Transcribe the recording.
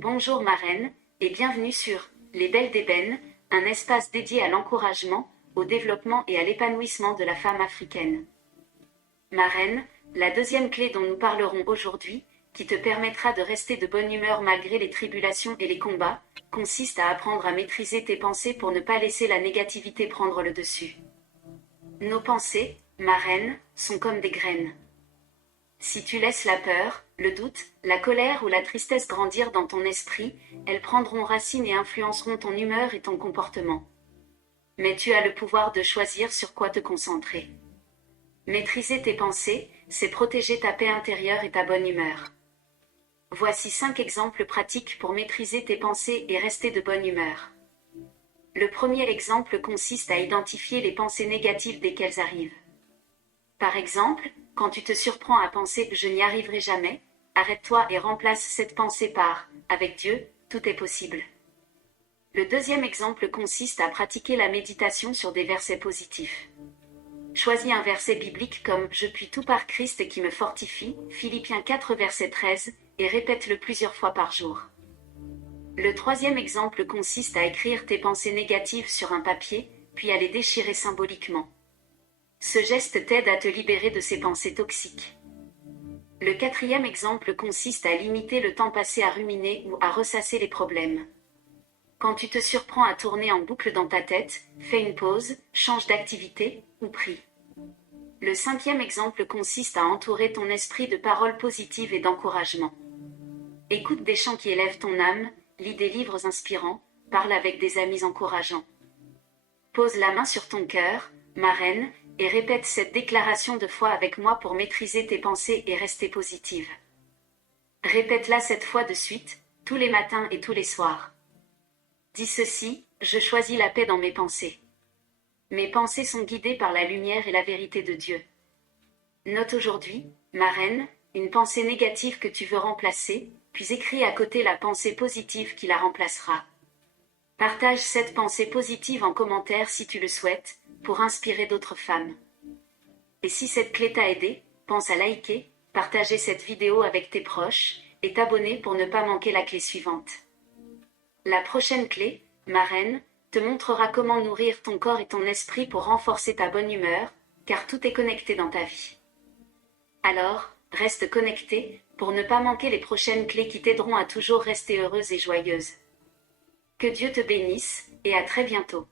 Bonjour marraine, et bienvenue sur Les Belles d'Ébène, un espace dédié à l'encouragement, au développement et à l'épanouissement de la femme africaine. Marraine, la deuxième clé dont nous parlerons aujourd'hui, qui te permettra de rester de bonne humeur malgré les tribulations et les combats, consiste à apprendre à maîtriser tes pensées pour ne pas laisser la négativité prendre le dessus. Nos pensées, marraine, sont comme des graines. Si tu laisses la peur, le doute, la colère ou la tristesse grandir dans ton esprit, elles prendront racine et influenceront ton humeur et ton comportement. Mais tu as le pouvoir de choisir sur quoi te concentrer. Maîtriser tes pensées, c'est protéger ta paix intérieure et ta bonne humeur. Voici 5 exemples pratiques pour maîtriser tes pensées et rester de bonne humeur. Le premier exemple consiste à identifier les pensées négatives dès qu'elles arrivent. Par exemple, quand tu te surprends à penser « je n'y arriverai jamais », arrête-toi et remplace cette pensée par « avec Dieu, tout est possible ». Le deuxième exemple consiste à pratiquer la méditation sur des versets positifs. Choisis un verset biblique comme « Je puis tout par Christ qui me fortifie », Philippiens 4 verset 13, et répète-le plusieurs fois par jour. Le troisième exemple consiste à écrire tes pensées négatives sur un papier, puis à les déchirer symboliquement. Ce geste t'aide à te libérer de ces pensées toxiques. Le quatrième exemple consiste à limiter le temps passé à ruminer ou à ressasser les problèmes. Quand tu te surprends à tourner en boucle dans ta tête, fais une pause, change d'activité, ou prie. Le cinquième exemple consiste à entourer ton esprit de paroles positives et d'encouragement. Écoute des chants qui élèvent ton âme, lis des livres inspirants, parle avec des amis encourageants. Pose la main sur ton cœur, marraine, et répète cette déclaration de foi avec moi pour maîtriser tes pensées et rester positive. Répète-la 7 fois de suite, tous les matins et tous les soirs. Dis ceci, je choisis la paix dans mes pensées. Mes pensées sont guidées par la lumière et la vérité de Dieu. Note aujourd'hui, marraine, une pensée négative que tu veux remplacer, puis écris à côté la pensée positive qui la remplacera. Partage cette pensée positive en commentaire si tu le souhaites, pour inspirer d'autres femmes. Et si cette clé t'a aidé, pense à liker, partager cette vidéo avec tes proches, et t'abonner pour ne pas manquer la clé suivante. La prochaine clé, marraine, te montrera comment nourrir ton corps et ton esprit pour renforcer ta bonne humeur, car tout est connecté dans ta vie. Alors, reste connecté, pour ne pas manquer les prochaines clés qui t'aideront à toujours rester heureuse et joyeuse. Que Dieu te bénisse, et à très bientôt.